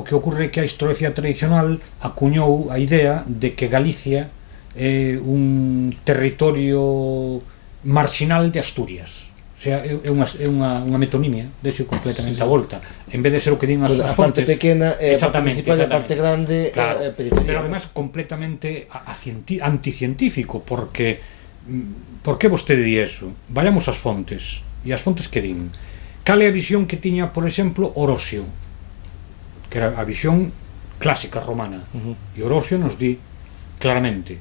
o que ocorre é que a historiografía tradicional acuñou a idea de que Galicia é un territorio marxinal de Asturias. O sea, é unha metonimia, deixo completamente a volta. En vez de ser o que din as A fontes... parte pequena é a parte principal e a parte grande é a periferia. Pero además completamente anticientífico, porque por que vostede di eso? Vayamos ás fontes, e as fontes que din. Cal é a visión que tiña, por exemplo, Orosio, que era a visión clásica romana, e Orosio nos di claramente: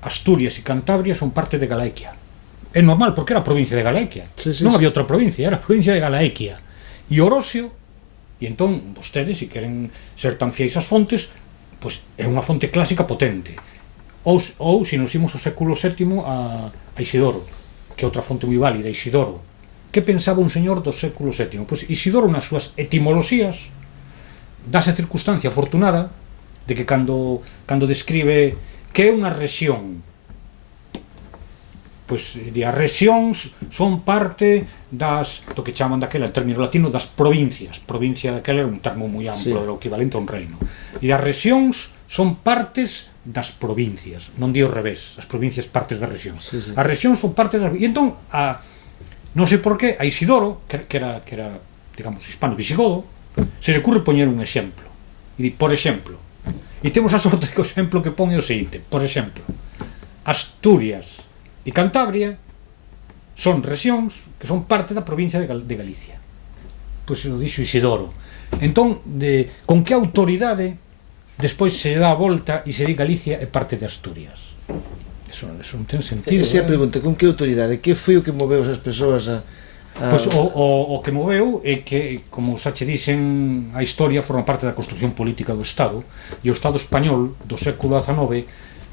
Asturias e Cantabria son parte de Galaequia. É normal, porque era a provincia de Galaequia. Non había outra provincia, era a provincia de Galaequia. E Orosio, e entón, vostedes, se queren ser tan fiéis ás fontes, pois é unha fonte clásica potente. Ou se nos imos ao século VII a Isidoro, que é outra fonte moi válida, Isidoro. Que pensaba un señor do século VII? Pois Isidoro, nas súas etimoloxías, dase a circunstancia afortunada de que cando describe que é unha rexión, pois as rexións son parte das, do que chaman daquela, el término latino, das provincias. Provincia daquela era un termo moi amplo, era o equivalente a un reino. E as rexións son partes das provincias, non di ao revés, as provincias partes das rexións. As rexións son partes das... E entón, non sei por qué, a Isidoro, que era digamos, hispano-visigodo, se le ocurre poñer un exemplo. E di, por exemplo, e temos a sorte que o exemplo que pon é o seguinte: por exemplo, Asturias e Cantabria son rexións que son parte da provincia de Galicia. Pois o dixo Isidoro. Entón, con que autoridade despois se dá a volta e se di Galicia é parte de Asturias? Eso non ten sentido. Esa é a pregunta, con que autoridade? Que foi o que moveu as persoas a... Pois o que moveu é que, como xa che dixen, a historia forma parte da construción política do Estado, e o Estado español do século XIX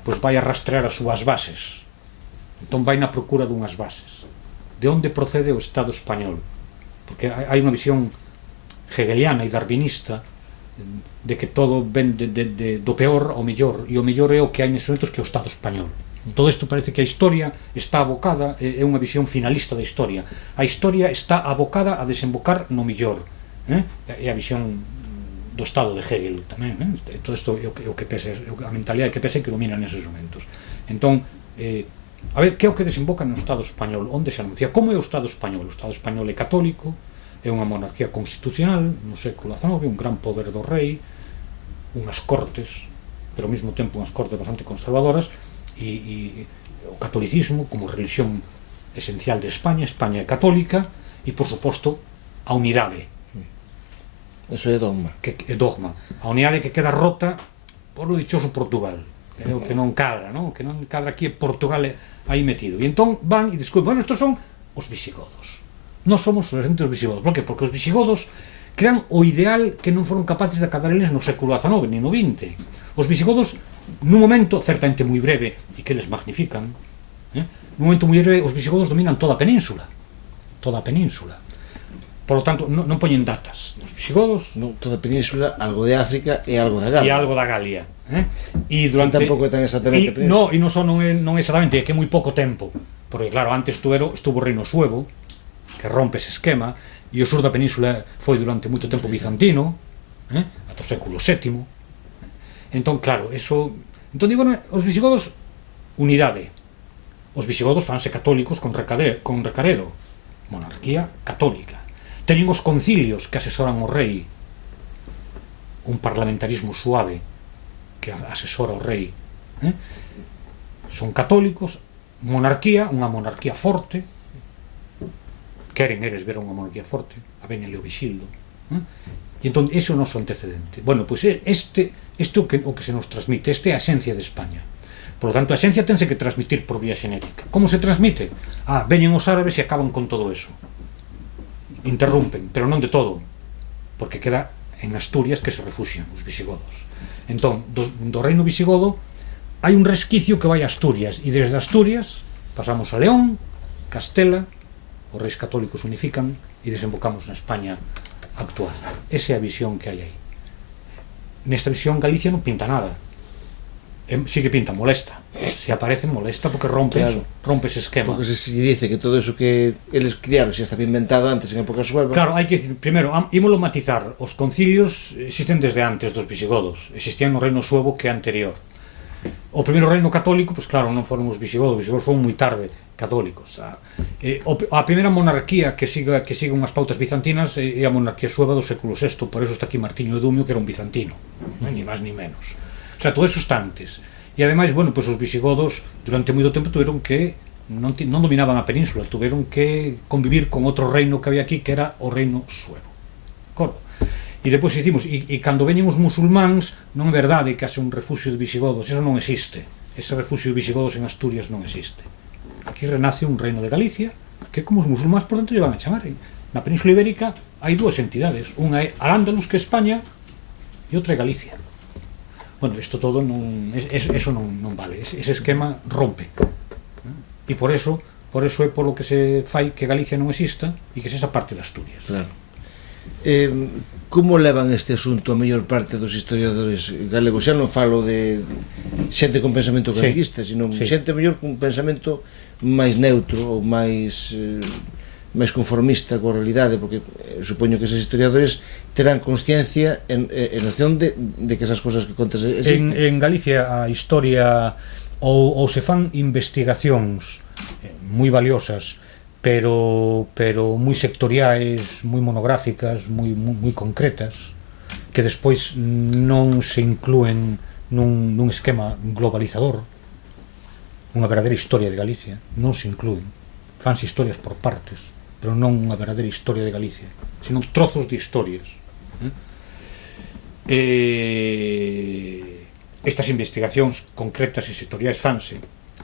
pois vai a rastrear as súas bases. Entón vai na procura dunhas bases. De onde procede o Estado español? Porque hai unha visión hegeliana e darwinista de que todo ven do peor ao mellor, e o mellor é o que hai neses momentos, que é o Estado español. Todo isto parece que a historia está abocada, é unha visión finalista da historia. A historia está abocada a desembocar no mellor. É a visión do Estado de Hegel tamén. Todo isto é o que pese, a mentalidade que pese que domina neses momentos. Entón, a ver, que é o que desemboca no Estado español? Onde se anuncia? Como é o Estado español? O Estado español é católico, é unha monarquía constitucional no século XIX, un gran poder do rei, unhas cortes, pero ao mesmo tempo unhas cortes bastante conservadoras, e o catolicismo como religión esencial de España. España é católica, e por suposto a unidade. Eso é dogma. É dogma. A unidade que queda rota por o dichoso Portugal. É o que non cadra, non? O que non cadra aquí é Portugal aí metido. E entón van e descubren, bueno, estos son os visigodos. Non somos os descendentes dos visigodos. Por que? Porque os visigodos crean o ideal que non foron capaces de acadar eles no século XIX, ni no XX. Os visigodos, nun momento certamente moi breve, e que eles magnifican, nun momento moi breve, os visigodos dominan toda a península. Toda a península. Por lo tanto, non poñen datas. Os visigodos... Non, toda a península, algo de África e algo da Galia. E algo da Galia. E durante... tampouco é tan exactamente a península. E non só non é exactamente, é que é moi pouco tempo. Porque, claro, antes estuvo o reino suevo, que rompe ese esquema, e o sur da península foi durante moito tempo bizantino, ata o século VII. Entón, claro, eso... Entón, digo, os visigodos, unidade. Os visigodos fanse católicos con Recaredo, monarquía católica. Teñen os concilios que asesoran o rei, un parlamentarismo suave que asesora o rei. Son católicos, monarquía, unha monarquía forte, queren eles ver unha monarquía forte, a ven en Leovixildo. E entón, ese é o noso antecedente. Bueno, pois este o que se nos transmite, este é a esencia de España. Por lo tanto, a esencia tense que transmitir por vía xenética. Como se transmite? Veñen os árabes e acaban con todo eso. Interrumpen, pero non de todo, porque queda en Asturias que se refuxian os visigodos. Entón, do reino visigodo hai un resquicio que vai a Asturias, e desde Asturias pasamos a León, Castela, os reis católicos unifican e desembocamos na España actual. Esa é a visión que hai aí. Nesta visión Galicia non pinta nada. sí que pinta, molesta. Se aparece, molesta porque rompe ese esquema. Porque se dice que todo eso que eles criaron xa estaba inventado antes en época sueva. Claro, hai que decir, primeiro, ímolo matizar, os concilios existen desde antes dos visigodos, existían no reino suevo que é anterior. O primeiro reino católico, pois claro, non foron os visigodos foron moi tarde católicos. A primeira monarquía que siga unhas pautas bizantinas é a monarquía sueva do século VI, por eso está aquí Martiño de Dumio, que era un bizantino, ni máis ni menos. O sea, todo eso está antes. E ademais, bueno, pois os visigodos durante moito tempo tuveron que non dominaban a península, tuveron que convivir con outro reino que había aquí, que era o reino suevo. Acordo? E depois dicimos, e cando veñen os musulmáns, non é verdade que haxe un refuxio de visigodos, eso non existe. Ese refuxio de visigodos en Asturias non existe. Aquí renace un reino de Galicia, que como os musulmáns por dentro lle van a chamar. Na península ibérica hai dúas entidades, unha é Al-Ándalus, que é España, e outra é Galicia. Bueno, isto todo eso non vale, ese esquema rompe. E por eso é polo que se fai que Galicia non exista e que se esa parte de Asturias. Claro. Como levan este asunto a maior parte dos historiadores galegos? Xa non falo de xente con pensamento galeguista, sino xente mellor con pensamento máis neutro ou máis conformista coa realidade, porque supoño que esos historiadores terán consciencia e noción de que esas cosas que contas existen. En Galicia a historia ou se fan investigacións moi valiosas, pero moi sectoriais, moi monográficas, moi concretas, que despois non se inclúen nun esquema globalizador. Unha verdadeira historia de Galicia non se inclúen, fanse historias por partes, pero non unha verdadeira historia de Galicia, senón trozos de historias. Estas investigacións concretas e sectoriais fanse,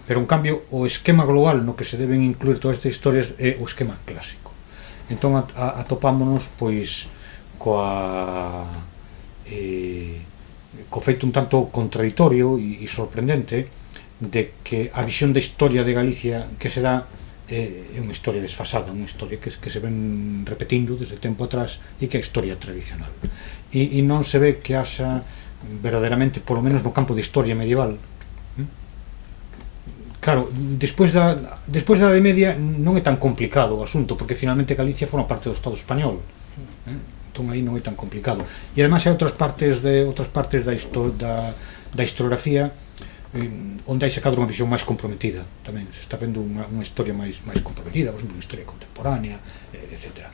pero en cambio o esquema global no que se deben incluir todas estas historias é o esquema clásico. Entón atopámonos pois co feito un tanto contradictorio e sorprendente de que a visión da historia de Galicia que se dá é unha historia desfasada, unha historia que se ven repetindo desde tempo atrás e que é a historia tradicional. E non se ve que haxa verdadeiramente, polo menos no campo de historia medieval. Claro, despois da Idade Media non é tan complicado o asunto, porque finalmente Galicia forma parte do Estado español. Entón aí non é tan complicado. E ademais hai outras partes da historiografía onde hai sacado unha visión máis comprometida tamén, se está vendo unha historia máis comprometida, por exemplo, unha historia contemporánea, etc.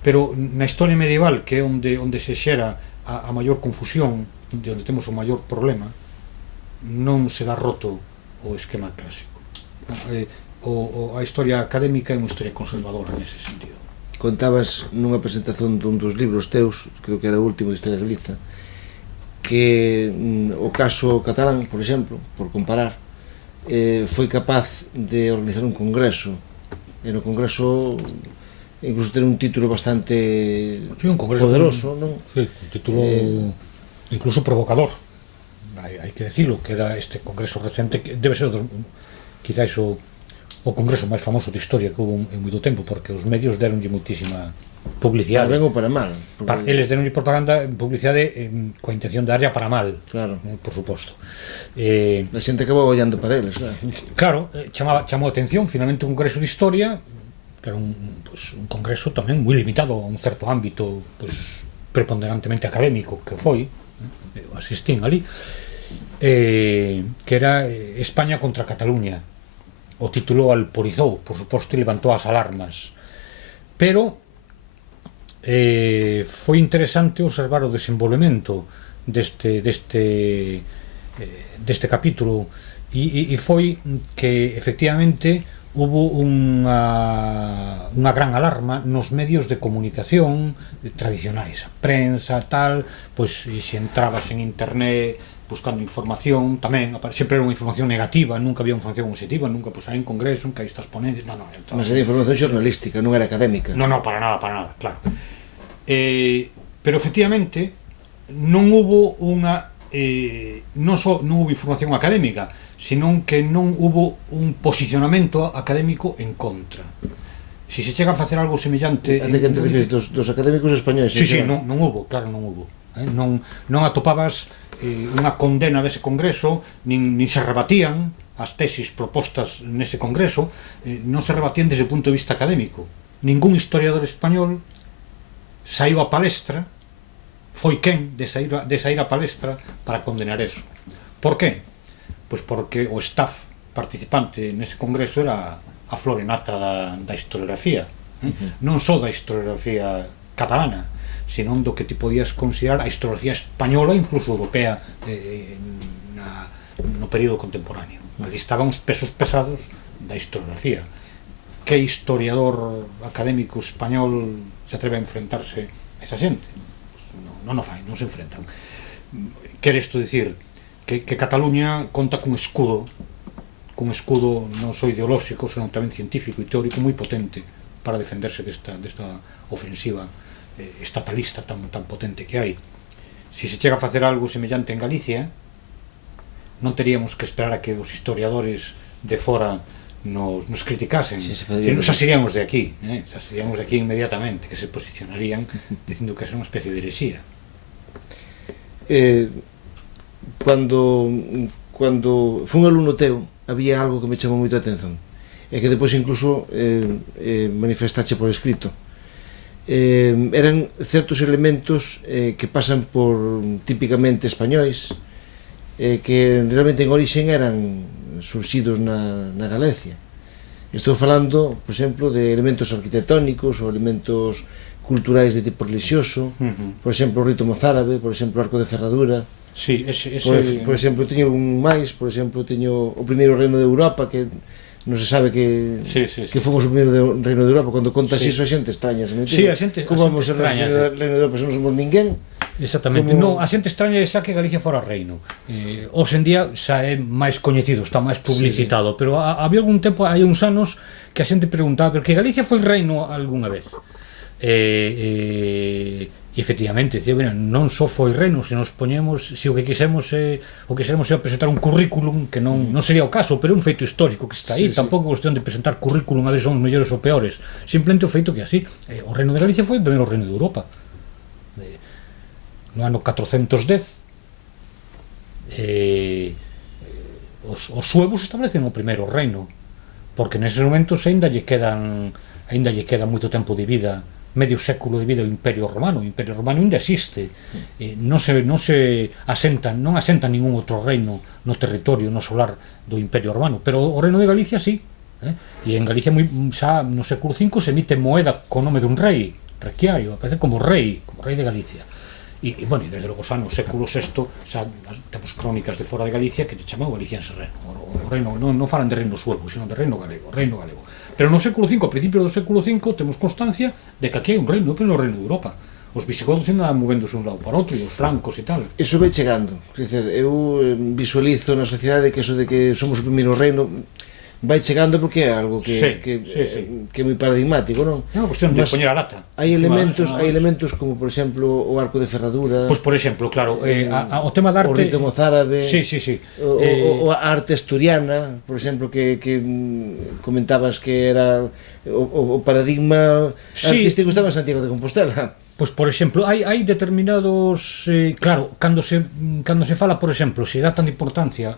Pero na historia medieval, que é onde se xera a maior confusión, onde temos o maior problema, non se dá roto o esquema clásico. A historia académica é unha historia conservadora nese sentido. Contabas nunha presentación dun dos libros teus, creo que era o último de Historia de Galiza, que o caso catalán, por exemplo, por comparar, foi capaz de organizar un congreso, e no congreso incluso ter un título bastante poderoso, non? Sí, un título incluso provocador, hai que decirlo, que era este congreso recente, que debe ser quizáis o congreso máis famoso de historia que houve en moito tempo, porque os medios deronlle muitísima publicidade. Para ben ou para mal? Eles deronlle propaganda, publicidade coa intención de darlle para mal, claro, por suposto. A xente acabou ollando para eles, claro. Chamou a atención, finalmente, un congreso de historia, que era un congreso tamén moi limitado a un certo ámbito preponderantemente académico, que foi, asistín ali, que era España contra Cataluña. O título alporizou, por suposto, e levantou as alarmas. Pero foi interesante observar o desenvolvemento deste capítulo e foi que efectivamente hubo unha gran alarma nos medios de comunicación tradicionais, a prensa, tal, pois se entrabas en internet buscando información, tamén sempre era unha información negativa, nunca había unha información positiva, nunca pois hai un congreso, nunca hai estas ponencias, mas era información xornalística, non era académica. Non, para nada, claro. Pero efectivamente non hubo non só non hubo información académica, senón que non hubo un posicionamento académico en contra. Se se chega a facer algo semellante... Até que te refires dos académicos españoles? Sí, non hubo, claro, non hubo. Non atopabas unha condena dese congreso, nin se rebatían as tesis propostas nese congreso, non se rebatían desde o punto de vista académico. Ningún historiador español saiu a palestra, foi quen de sair a palestra para condenar eso. Por qué? Pois porque o staff participante nese congreso era a flor e nata da historiografía, non só da historiografía catalana, senón do que ti podías considerar a historiografía española, incluso europea, no período contemporáneo. Ali estaban os pesos pesados da historiografía. Que historiador académico español se atreve a enfrentarse a esa xente? Non o fai, non se enfrentan. Quere isto dicir que Cataluña conta cun escudo non só ideolóxico, senón tamén científico e teórico moi potente para defenderse desta ofensiva estatalista tan potente que hai. Se se chega a facer algo semellante en Galicia, non teríamos que esperar a que os historiadores de fora nos criticasen, xa seríamos de aquí, xa seríamos de aquí inmediatamente, que se posicionarían dicindo que é unha especie de herexía. Cando fui un alumno teu, había algo que me chamou moito a atención, e que depois incluso manifestache por escrito. Eran certos elementos que pasan por típicamente españois, que realmente en orixen eran surxidos na Galicia. Estou falando, por exemplo, de elementos arquitectónicos ou elementos culturais de tipo religioso, por exemplo, o rito mozárabe, por exemplo, o arco de ferradura. Sí, por exemplo, teño un máis, por exemplo, teño o primeiro reino de Europa, que non se sabe que fomos o primeiro reino de Europa. Cando contas iso, a xente extraña. Sí, a xente como vamos ser o primeiro reino de Europa se non somos ninguén? Exactamente, non, a xente extraña é xa que Galicia fora reino. Hoxe en día xa é máis coñecido, está máis publicitado, pero había algún tempo, hai uns anos, que a xente preguntaba, pero que Galicia foi reino algunha vez? E efectivamente, non só foi reino, se nos poñemos, se o que quisemos é presentar un currículum, que non sería o caso, pero é un feito histórico que está aí, tampouco é cuestión de presentar currículum a ver se son mellores ou peores, simplemente o feito que así, o reino de Galicia foi o primeiro reino de Europa. No ano 410 os suevos establecen o primeiro reino, porque neses momentos ainda lle queda moito tempo de vida, medio século de vida o Imperio Romano. O Imperio Romano ainda existe, non asenta ningún outro reino no territorio, no solar do Imperio Romano, pero o reino de Galicia sí, e en Galicia xa no século V se emite moeda co nome dun rei, Requiario, aparece como rei de Galicia. E desde logo xa no século VI xa temos crónicas de fora de Galicia que te chamou galiciense reino. O reino non falan de reino suevo, sino de reino galego. Pero no século V, a principios do século V, temos constancia de que aquí hai un reino, o primeiro reino de Europa. Os visigodos ainda movéndose un lado para outro, e os francos e tal. Iso vai chegando. Quer dizer, eu visualizo na sociedade que eso de que somos o primeiro reino vai chegando porque é algo que é moi paradigmático, non? É unha cuestión de poñer a data. Hai elementos como, por exemplo, o arco de ferradura. Pois, por exemplo, claro, o tema da arte, o rito mozárabe, o arte asturiana, por exemplo, que comentabas que era o paradigma artístico estaba en Santiago de Compostela. Pois, por exemplo, hai determinados, claro, cando se fala, por exemplo, se dá tanta importancia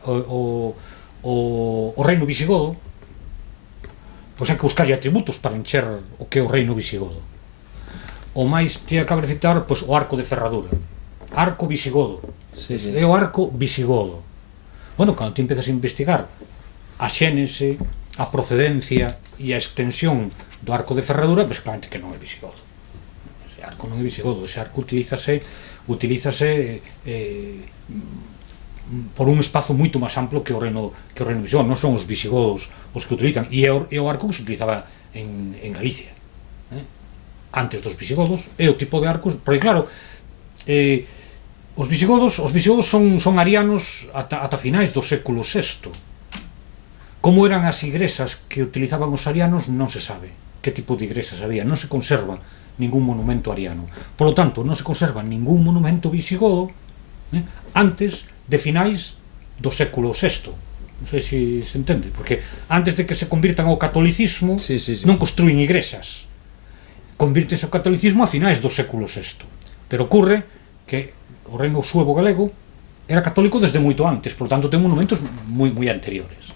o reino visigodo, pois hai que buscarlle atributos para encher o que é o reino visigodo. O máis te acabo de citar, pois, o arco de ferradura, arco visigodo, é o arco visigodo. Cando ti empezas a investigar a xénese, a procedencia e a extensión do arco de ferradura, pois claramente que non é visigodo. Ese arco non é visigodo, ese arco utilízase por un espazo moito máis amplo que o reino visigodo. Non son os visigodos os que utilizan, e é o arco que se utilizaba en Galicia antes dos visigodos. É o tipo de arcos, porque claro, os visigodos son arianos ata finais do século VI. Como eran as igrexas que utilizaban os arianos non se sabe que tipo de igrexas había, non se conserva ningún monumento ariano, por lo tanto non se conserva ningún monumento visigodo antes de finais do século VI. Non sei se se entende, porque antes de que se convirtan ao catolicismo non construín igrexas, convírtense ao catolicismo a finais do século VI, pero ocurre que o reino suevo galego era católico desde moito antes, por tanto ten monumentos moi anteriores.